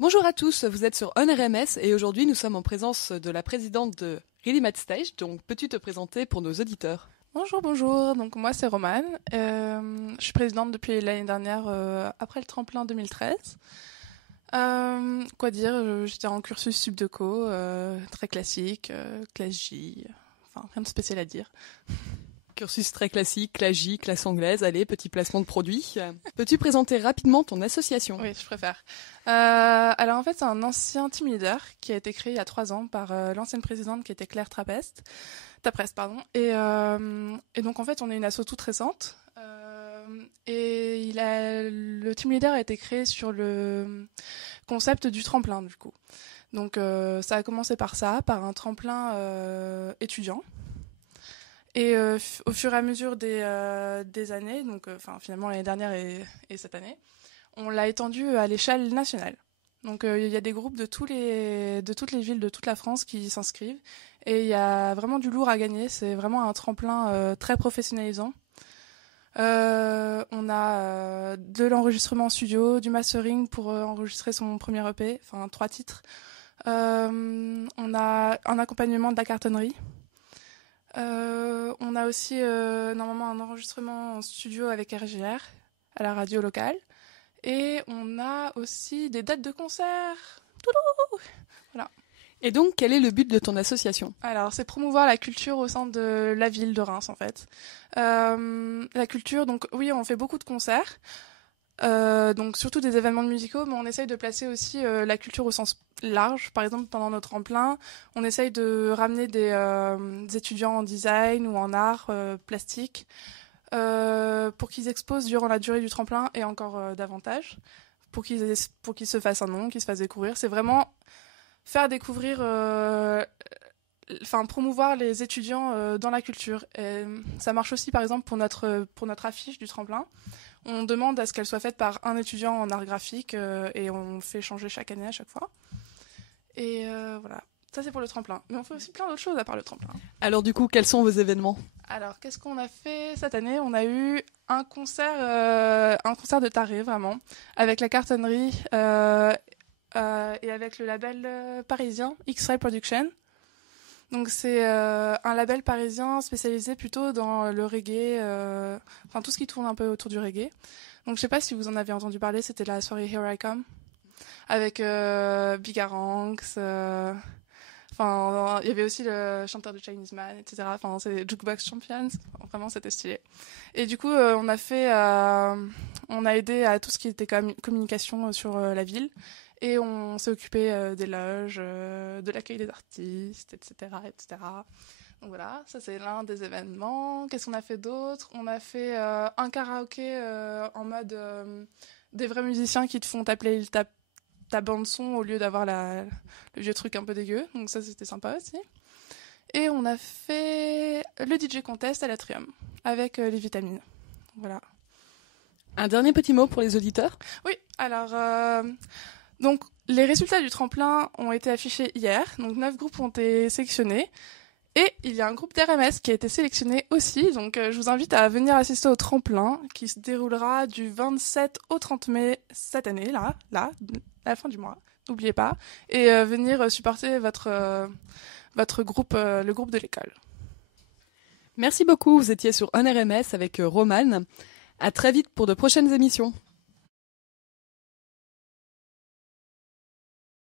Bonjour à tous, vous êtes sur OnRMS et aujourd'hui nous sommes en présence de la présidente de Really Mad Stage, donc peux-tu te présenter pour nos auditeurs? Bonjour, donc moi c'est Romane, je suis présidente depuis l'année dernière après le tremplin 2013. Quoi dire, j'étais en cursus subdeco, très classique, classe J, enfin rien de spécial à dire. Cursus très classique, classe J, classe anglaise, allez, petit placement de produit. Peux-tu présenter rapidement ton association? Oui, je préfère. Alors en fait c'est un ancien team leader qui a été créé il y a 3 ans par l'ancienne présidente qui était Claire Taprest. Et donc en fait on est une asso toute récente et le team leader a été créé sur le concept du tremplin du coup. Donc ça a commencé par un tremplin étudiant. Et au fur et à mesure des années, donc finalement l'année dernière et cette année, on l'a étendu à l'échelle nationale. Donc il y a des groupes de toutes les villes de toute la France qui s'inscrivent et il y a vraiment du lourd à gagner. C'est vraiment un tremplin très professionnalisant. On a de l'enregistrement en studio, du mastering pour enregistrer son premier EP, enfin 3 titres. On a un accompagnement de la cartonnerie. On a aussi normalement un enregistrement en studio avec RGR à la radio locale. Et on a aussi des dates de concert. Voilà. Et donc, quel est le but de ton association? Alors, c'est promouvoir la culture au sein de la ville de Reims, en fait. La culture, donc oui, on fait beaucoup de concerts, donc surtout des événements musicaux, mais on essaye de placer aussi la culture au sens large. Par exemple, pendant notre tremplin, on essaye de ramener des étudiants en design ou en art plastique, pour qu'ils exposent durant la durée du tremplin et encore davantage, pour qu'ils se fassent un nom, qu'ils se fassent découvrir. C'est vraiment faire découvrir, promouvoir les étudiants dans la culture. Et ça marche aussi par exemple pour notre affiche du tremplin. On demande à ce qu'elle soit faite par un étudiant en art graphique et on fait changer chaque année à chaque fois. Et voilà. Ça, c'est pour le tremplin. Mais on fait aussi plein d'autres choses à part le tremplin. Alors du coup, quels sont vos événements? Alors, qu'est-ce qu'on a fait cette année? On a eu un concert de taré, vraiment, avec la cartonnerie et avec le label parisien X-Ray Production. Donc, c'est un label parisien spécialisé plutôt dans le reggae, tout ce qui tourne un peu autour du reggae. Donc, je sais pas si vous en avez entendu parler, c'était la soirée Here I Come, avec Bigaranx, il y avait aussi le chanteur de Chinese Man, etc. C'est les Jukebox Champions. Vraiment, c'était stylé. Et du coup, on a aidé à tout ce qui était communication sur la ville. Et on s'est occupé des loges, de l'accueil des artistes, etc., etc. Donc voilà, ça c'est l'un des événements. Qu'est-ce qu'on a fait d'autre? On a fait un karaoké en mode des vrais musiciens qui te font t'appeler ta bande son au lieu d'avoir le vieux truc un peu dégueu, donc ça c'était sympa aussi. Et on a fait le DJ contest à l'Atrium avec les vitamines. Voilà. Un dernier petit mot pour les auditeurs? Oui, alors donc les résultats du tremplin ont été affichés hier, donc 9 groupes ont été sélectionnés. Et il y a un groupe d'RMS qui a été sélectionné aussi, donc je vous invite à venir assister au tremplin qui se déroulera du 27 au 30 mai cette année, là, à la fin du mois, n'oubliez pas, et venir supporter votre groupe, le groupe de l'école. Merci beaucoup, vous étiez sur OnRMS avec Romane. À très vite pour de prochaines émissions.